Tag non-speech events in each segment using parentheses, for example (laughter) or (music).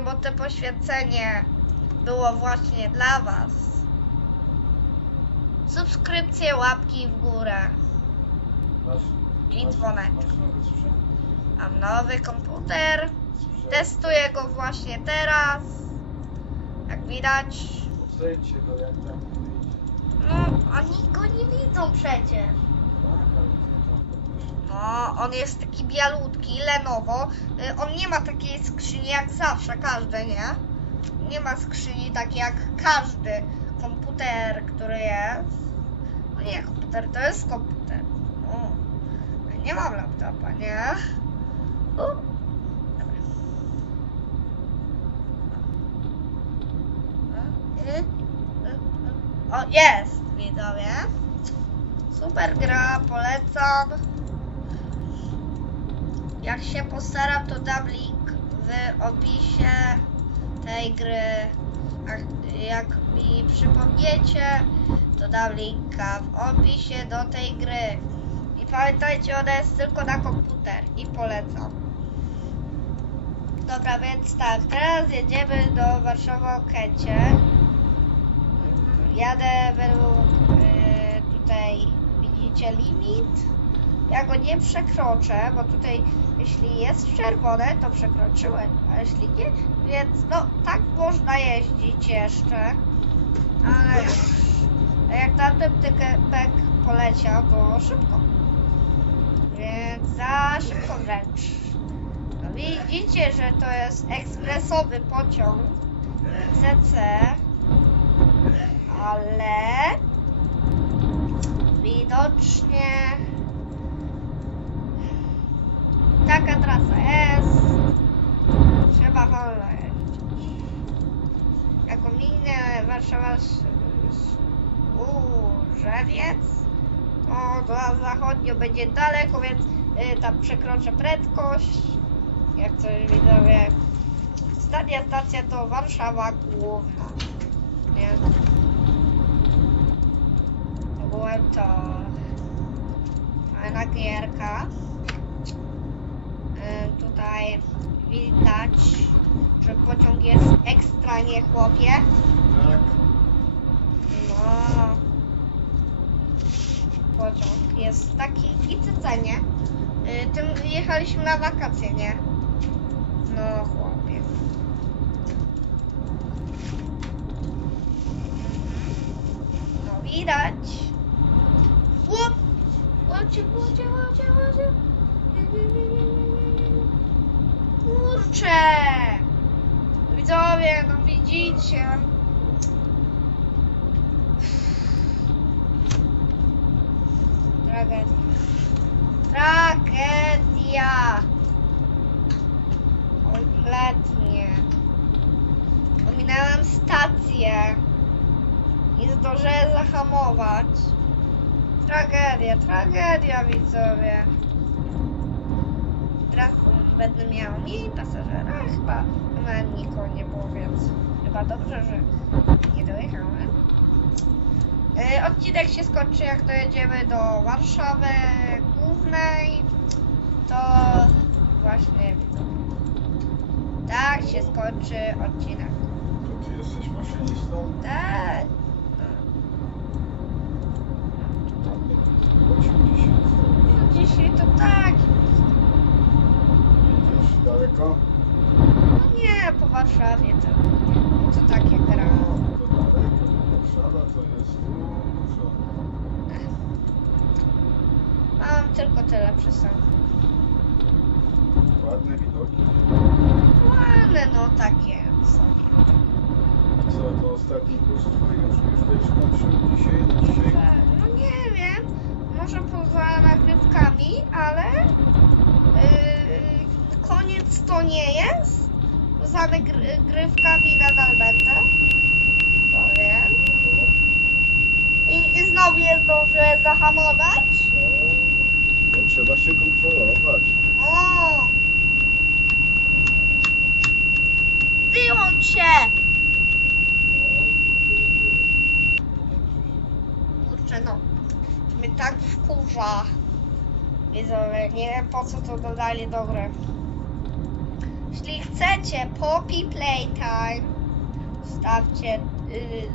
bo to poświęcenie było właśnie dla Was. Subskrypcje, łapki w górę i masz- dzwoneczek. Masz nowy sprzęt? Mam nowy komputer, testuję go właśnie teraz. Jak widać, Odejdźcie go jak tam no oni go nie widzą przecież. Tak. No, on jest taki bialutki, Lenovo. Y, On nie ma takiej skrzyni jak zawsze, każdy, nie? Nie ma skrzyni takiej jak każdy komputer, który jest. No nie komputer, to jest komputer. No. Nie mam laptopa, nie? U. Y, y. O, jest, widzowie. Super gra, polecam. Jak się postaram, to dam link w opisie tej gry. Jak mi przypomniecie, to dam linka w opisie do tej gry. I pamiętajcie, ona jest tylko na komputer i polecam. Dobra, więc tak, teraz jedziemy do Warszawy Okęcie. Jadę według y, tutaj, widzicie, limit. Ja go nie przekroczę, bo tutaj jeśli jest czerwone, to przekroczyłem, a jeśli nie, więc no tak można jeździć jeszcze. Ale już. (laughs) Jak tamten typek poleciał, to szybko. Więc za szybko wręcz. No widzicie, że to jest ekspresowy pociąg CC, ale widocznie taka trasa jest. Trzeba wolno jeździć. Jako minę Warszawa Łóżewiec, no to zachodnio będzie daleko, więc y, tam przekroczę prędkość. Jak coś widzowie. Ostatnia stacja to Warszawa Główna. Nie? Ogółem to fajna gierka. Y, Tutaj widać, że pociąg jest ekstra nie chłopie. Tak. No. Pociąg jest taki i cenie. Y, Tym jechaliśmy na wakacje, nie? No chłopie. No widać. Chłop! Łocie. Nie, nie, nie, nie, nie, nie, nie. Kurczę! Widzowie, no widzicie. Tragedia. Tragedia. Kompletnie. Ominęłam stację. Nie zdążyłem zahamować. Tragedia, tragedia widzowie. Będę miał mniej pasażera, chyba nawet nikogo nie było, więc chyba dobrze, że nie dojechałem. E, Odcinek się skończy, jak dojedziemy do Warszawy Głównej. To właśnie tak się skończy odcinek. To ty jesteś daleko? No nie, po Warszawie to. To takie gra. No, to daleko. Warszawa to jest dużo. Mam tylko tyle przystanku. Ładne widoki. Ładne no takie sobie. Co, to ostatni kurs twój? Już, już będziesz kończył dzisiaj na dzisiaj? No nie wiem, może poza nagrywkami, ale yy, koniec to nie jest. Poza nagrywkami nadal będę. Powiem. I, I znowu je zdążę zahamować. No, to trzeba się kontrolować. O! Wyłącz się! Kurczę no. Mnie tak wkurza. Widzowie, nie wiem po co to dodali do gry. Jeśli chcecie Poppy Playtime, stawcie y,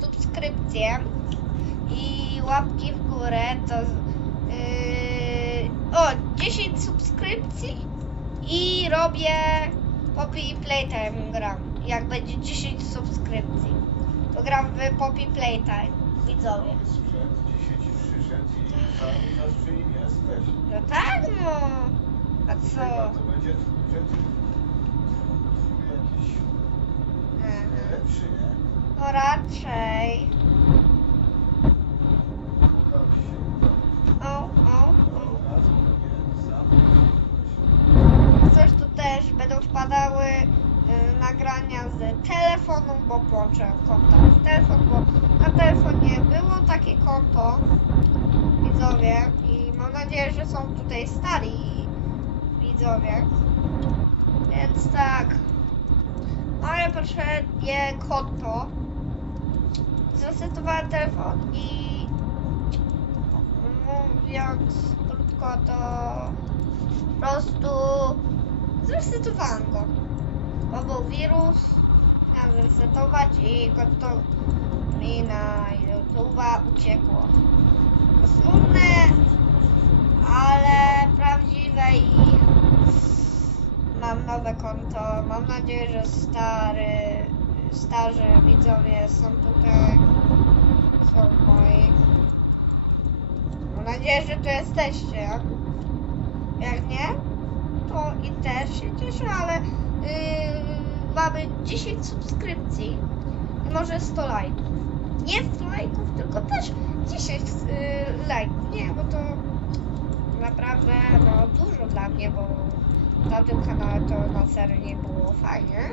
subskrypcję i łapki w górę, to y, o 10 subskrypcji i robię Poppy Playtime gram. Jak będzie 10 subskrypcji, to gram w Poppy Playtime. Widzowie. No tak no. A co? Jakiś lepszy, nie? Raczej. O, o, o. Coś tu też będą wpadały y, nagrania z telefonu, bo włączę konto w telefon, bo na telefonie było takie konto widzowie i mam nadzieję, że są tutaj stali widzowie. Więc tak. Moje poprzednie konto zresetowałem telefon i mówiąc krótko to po prostu zresetowałem go. Bo był wirus, miałem zresetować i konto mi na YouTube'a uciekło. Smutne, ale prawdziwe i mam nowe konto. Mam nadzieję, że stary, starzy widzowie są tutaj, są moi. Mam nadzieję, że tu jesteście. Jak nie, to i też się cieszę, ale yy, mamy 10 subskrypcji i może 100 lajków. Nie 100 lajków, tylko też 10 yy, lajków. Nie, bo to naprawdę no, dużo dla mnie, bo na tamtym kanale to na serio nie było fajnie.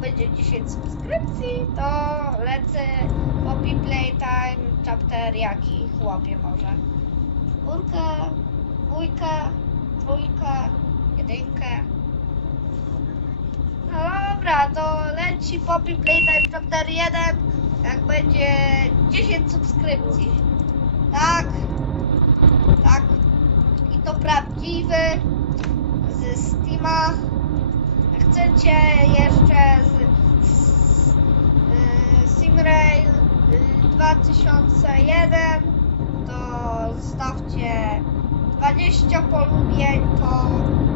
Będzie 10 subskrypcji, to lecę Poppy Playtime chapter jaki chłopie może. Czwórka, dwójka, trójka, jedynkę. No dobra, to leci Poppy Playtime chapter 1, jak będzie 10 subskrypcji. Tak, tak. I to prawdziwy z. Jak chcecie jeszcze z, z y, Simrail y, 2001, to zostawcie 20 polubień, to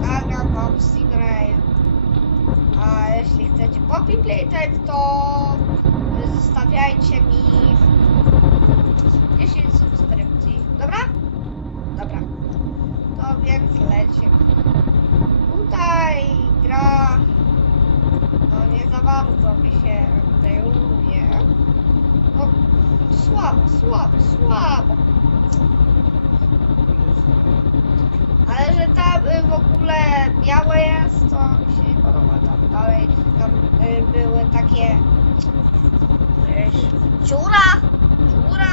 nagram wam Simrail. A jeśli chcecie Poppy Playtime, to zostawiajcie mi 10 subskrypcji. Dobra? Dobra. To więc lecimy. Gra no nie za bardzo mi się zajmuje. No słabo, słabo, słabo. Ale że tam y, w ogóle białe jest, to mi się nie podoba. Tam dalej tam y, były takie dziura, dziura,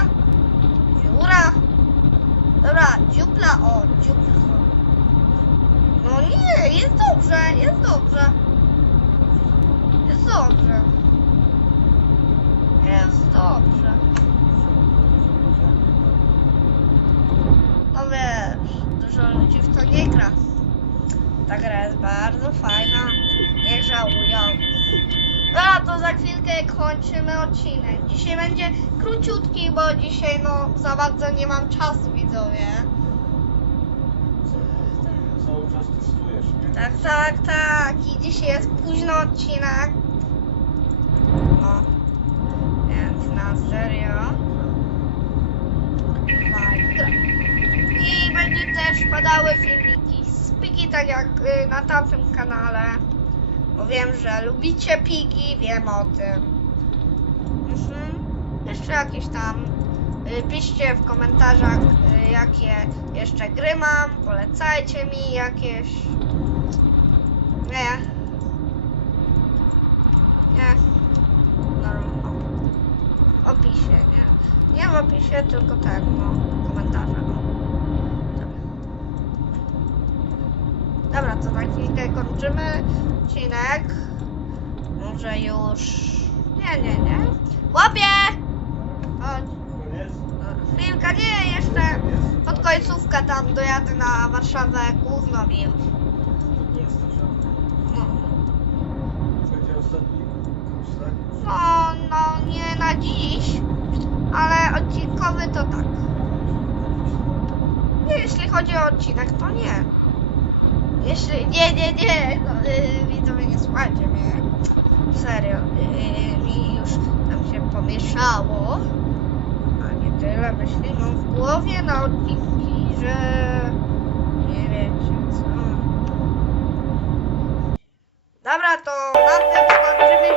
dziura. Dobra, dziupla, o, dziupla. No nie, jest dobrze, jest dobrze. Jest dobrze. Jest dobrze. No wiesz, dużo ludzi w to nie gra. Ta gra jest bardzo fajna. Nie żałują. Dobra, to za chwilkę kończymy odcinek. Dzisiaj będzie króciutki, bo dzisiaj no za bardzo nie mam czasu, widzowie. Cały czas testujesz, nie? Tak, tak, tak. I dzisiaj jest późno odcinek. No. Więc na serio. I będzie też padały filmiki z Pigi, tak jak y, na tamtym kanale. Bo wiem, że lubicie Pigi, wiem o tym. Jeszcze jakieś tam. Y, Piszcie w komentarzach, y, jakie jeszcze gry mam. Polecajcie mi jakieś. Nie. Nie. No, opisie, nie. Nie w opisie, tylko tak, no, w komentarzach. Dobra, to na chwilkę kończymy odcinek. Może już... Nie, nie, nie. Łapie! Chwilka, nie, jeszcze pod końcówkę tam dojadę na Warszawę główną i... No. No, no, nie na dziś, ale odcinkowy to tak. Nie, jeśli chodzi o odcinek, to nie. Jeśli, nie, nie, nie, no, y, widzowie, nie słuchajcie mnie. Serio, y, mi już tam się pomieszało. Tyle myśli mam w głowie na odcinki, że nie wiecie co. Dobra, to na tym skończymy.